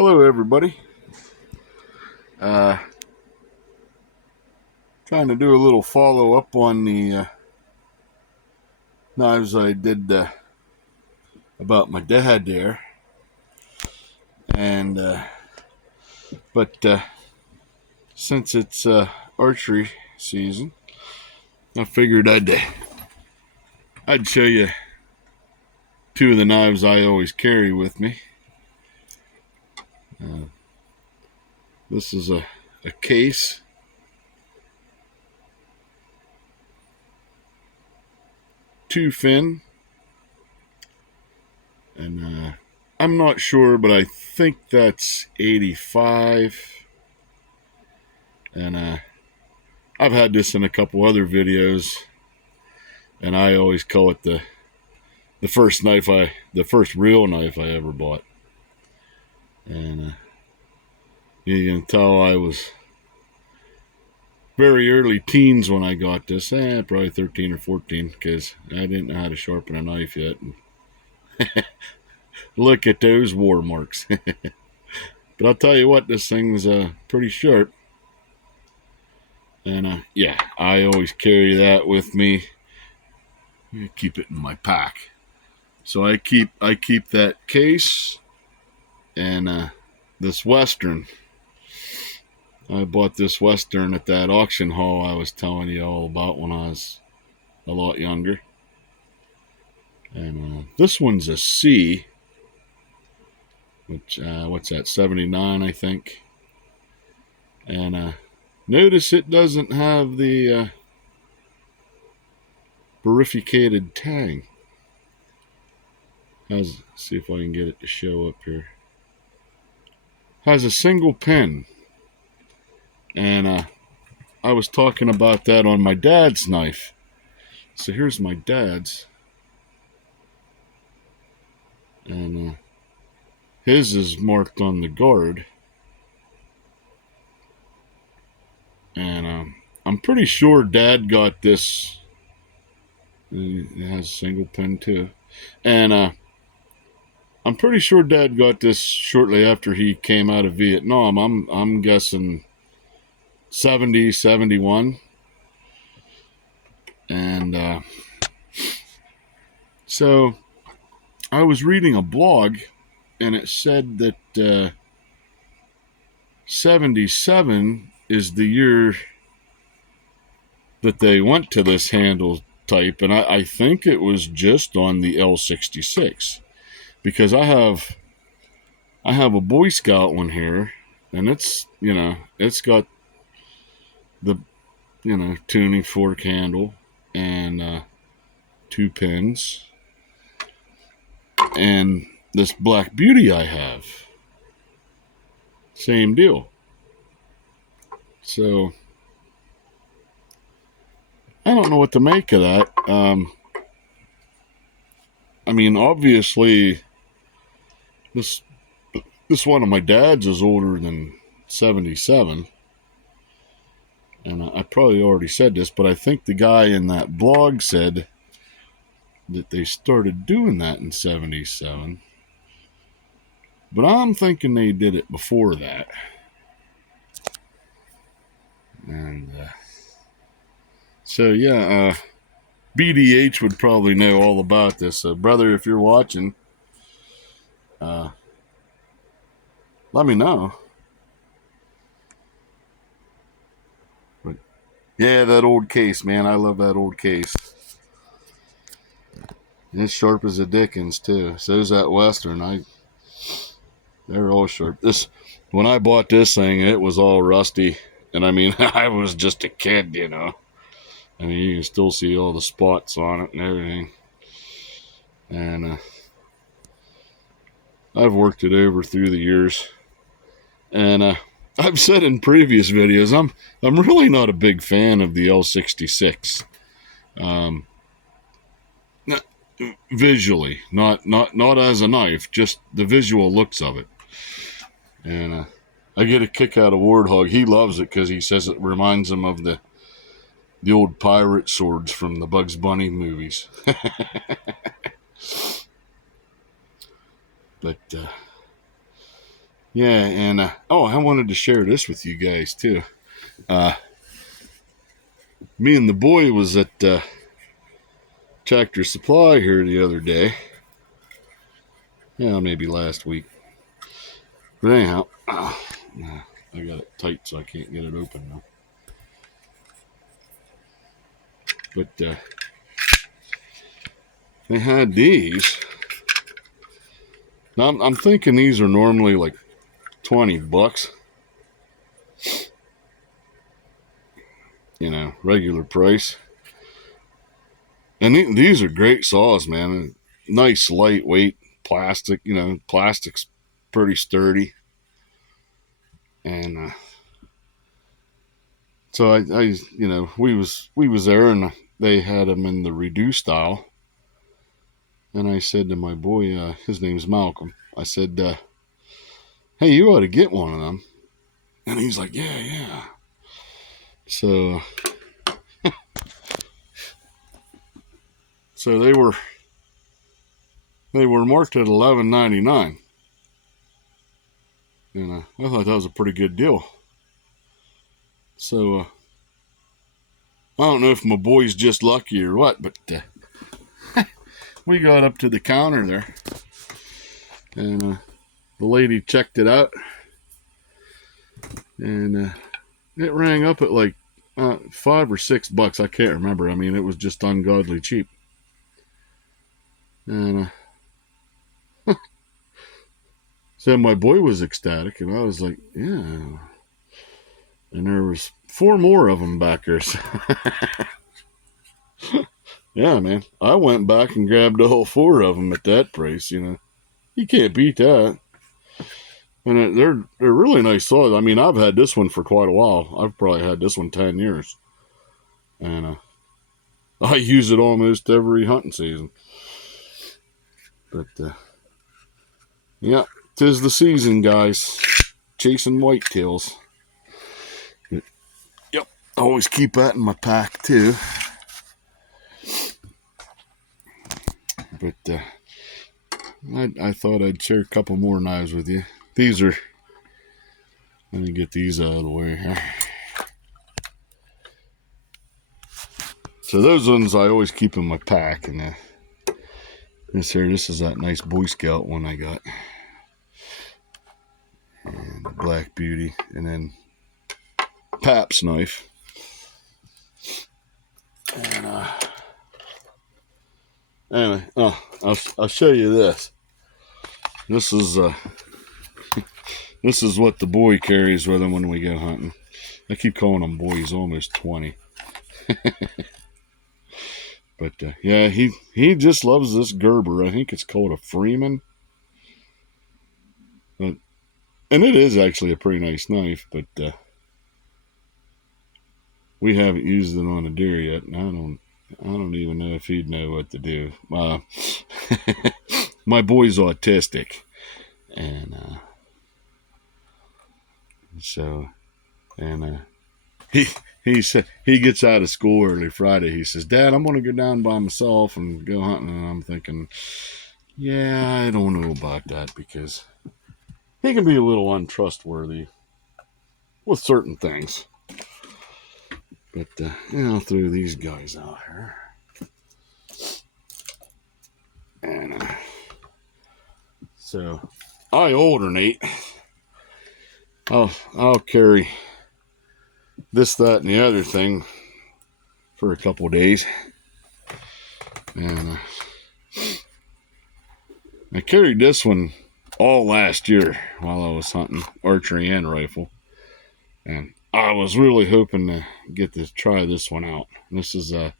Hello, everybody. Uh, Trying to do a little follow up on the knives I did about my dad there, and but since it's archery season, I figured I'd show you two of the knives I always carry with me. This is a case. Two fin, and I'm not sure, but I think that's 85. And I've had this in a couple other videos, and I always call it the first real knife I ever bought. And you can tell I was very early teens when I got this, probably 13 or 14, because I didn't know how to sharpen a knife yet. Look at those war marks. But I'll tell you what, this thing's pretty sharp. And yeah, I always carry that with me. I keep it in my pack. So I keep that case and this Western. I bought this Western at that auction haul I was telling you all about when I was a lot younger. And this one's a C, which, what's that, 79, I think. And notice it doesn't have the verificated tag. See if I can get it to show up here. Has a single pin. And I was talking about that on my dad's knife. So here's my dad's. And his is marked on the guard. And I'm pretty sure Dad got this. It has a single pin too. And I'm pretty sure Dad got this shortly after he came out of Vietnam. I'm guessing 70, 71. And so I was reading a blog, and it said that 77 is the year that they went to this handle type, and I think it was just on the L66, because I have a Boy Scout one here, and it's got the tuning fork handle and 2 pins, and this Black Beauty I have, same deal. So I don't know what to make of that. I mean, obviously this one of my dad's is older than 77. And I probably already said this, but I think the guy in that blog said that they started doing that in 77. But I'm thinking they did it before that. And so, yeah, BDH would probably know all about this. So, brother, if you're watching, let me know. But, yeah, that old case, man. I love that old case. And it's sharp as a Dickens, too. So's that Western. They're all sharp. When I bought this thing, it was all rusty. And I mean, I was just a kid, I mean, you can still see all the spots on it and everything. And I've worked it over through the years. And I've said in previous videos, I'm really not a big fan of the L66. Visually, not as a knife, just the visual looks of it. And I get a kick out of Warthog. He loves it because he says it reminds him of the old pirate swords from the Bugs Bunny movies. But Yeah, and oh, I wanted to share this with you guys too. Me and the boy was at Tractor Supply here the other day. Yeah, maybe last week. But anyhow, I got it tight so I can't get it open now. But they had these. Now I'm thinking these are normally like $20. You know, regular price. And these are great saws, man. Nice, lightweight plastic. You know, plastic's pretty sturdy. And so you know, we was there, and they had them in the reduced style. And I said to my boy, his name's Malcolm. I said, "Hey, you ought to get one of them." And he's like, "Yeah, yeah." So, so they were marked at $11.99, and I thought that was a pretty good deal. So I don't know if my boy's just lucky or what, but we got up to the counter there, and the lady checked it out, and it rang up at like $5 or $6. I can't remember. I mean, it was just ungodly cheap. And so my boy was ecstatic, and I was like, "Yeah." And there was 4 more of them back there. So yeah, man. I went back and grabbed all 4 of them at that price. You know, you can't beat that. And they're really nice saws. I mean, I've had this one for quite a while. I've probably had this one 10 years, and I use it almost every hunting season. But yeah, 'tis the season, guys. Chasing whitetails. Yep, always keep that in my pack too. But I thought I'd share a couple more knives with you. These are. Let me get these out of the way here. So those ones I always keep in my pack, and this is that nice Boy Scout one I got, and the Black Beauty, and then Pap's knife, and anyway, I'll show you this. This is this is what the boy carries with him when we go hunting. I keep calling him boy. He's almost 20. But yeah, he just loves this Gerber. I think it's called a Freeman. And it is actually a pretty nice knife, but we haven't used it on a deer yet. And I don't even know if he'd know what to do. My boy's autistic, and so he said he gets out of school early Friday. He says, "Dad, I'm gonna go down by myself and go hunting." And I'm thinking, yeah, I don't know about that, because he can be a little untrustworthy with certain things. But I'll throw these guys out here, and so I alternate. I'll carry this, that, and the other thing for a couple of days, and I carried this one all last year while I was hunting archery and rifle, and I was really hoping to get to try this one out. This is the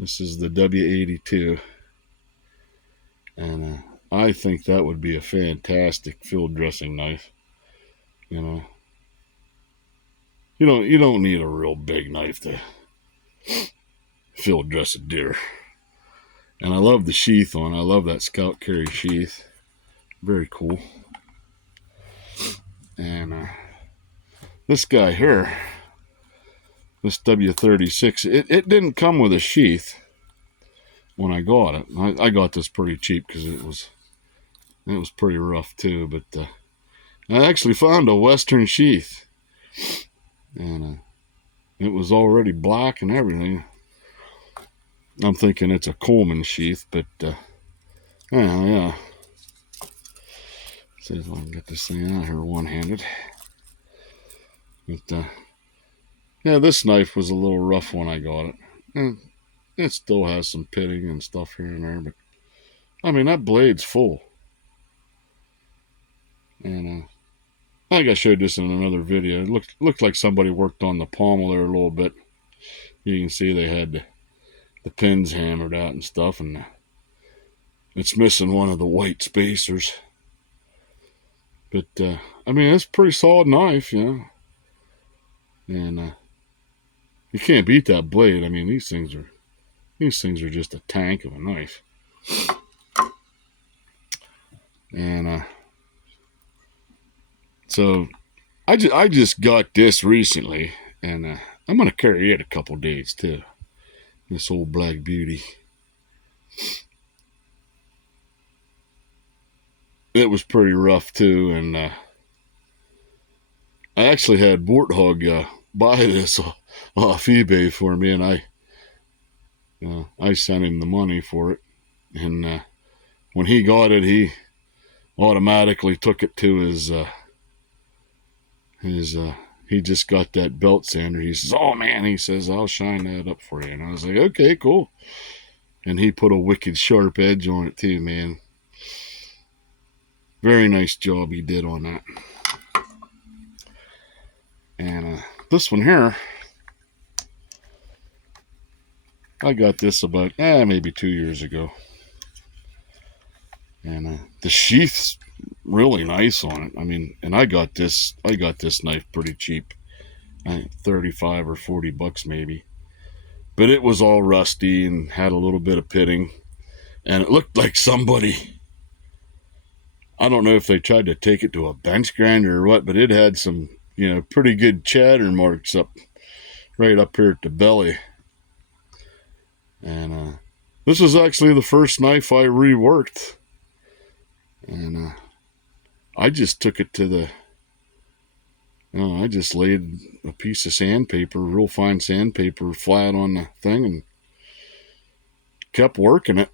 W82, and I think that would be a fantastic field dressing knife. You know, you don't need a real big knife to field dress a deer. And I love the sheath on. I love that Scout Carry sheath. Very cool. And this guy here, this W36, it didn't come with a sheath when I got it. I got this pretty cheap because it was pretty rough too. But I actually found a Western sheath, and it was already black and everything. I'm thinking it's a Coleman sheath, but yeah. See if I can get this thing out here one-handed. But yeah, this knife was a little rough when I got it. And it still has some pitting and stuff here and there, but I mean, that blade's full. And I think I showed this in another video. It looked like somebody worked on the pommel there a little bit. You can see they had the pins hammered out and stuff, and it's missing one of the white spacers. But I mean, it's a pretty solid knife, you know. And you can't beat that blade. I mean, these things are just a tank of a knife. And so I just got this recently, and I'm gonna carry it a couple days too. This old Black Beauty. It was pretty rough too, and I actually had Warthog buy this off eBay for me, and I sent him the money for it. And when he got it, he automatically took it to his he just got that belt sander. He says, "Oh man," he says, "I'll shine that up for you." And I was like, "Okay, cool." And he put a wicked sharp edge on it too, man. Very nice job he did on that. And this one here, I got this about maybe 2 years ago. And the sheath's really nice on it. I mean, and I got this knife pretty cheap, $35 or $40 maybe. But it was all rusty and had a little bit of pitting, and it looked like somebody, I don't know if they tried to take it to a bench grinder or what, but it had some, pretty good chatter marks right up here at the belly. And this was actually the first knife I reworked. And I just took it to I just laid a piece of sandpaper, real fine sandpaper, flat on the thing and kept working it.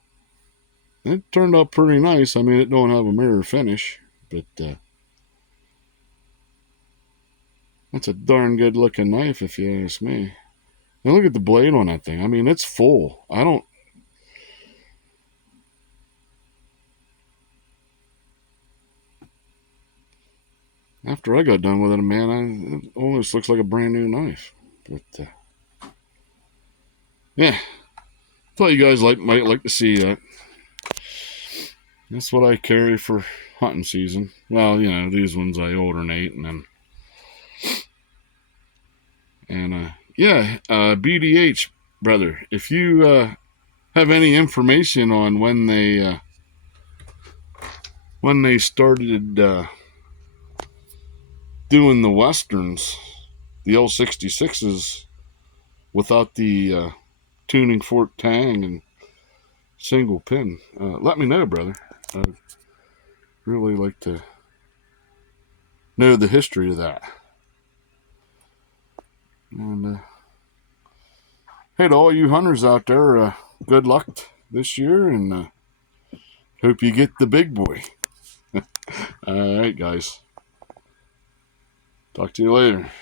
It turned out pretty nice. I mean, it don't have a mirror finish, but that's a darn good looking knife if you ask me. And look at the blade on that thing. I mean, it's full. After I got done with it, man, it almost looks like a brand new knife. But yeah, thought you guys might like to see that. That's what I carry for hunting season. Well, these ones I alternate, and yeah, BDH, brother, if you have any information on when they started doing the Westerns, the L66s, without the tuning fork tang and single pin, let me know, brother. I'd really like to know the history of that. And hey, to all you hunters out there, good luck this year, and hope you get the big boy. All right, guys. Talk to you later.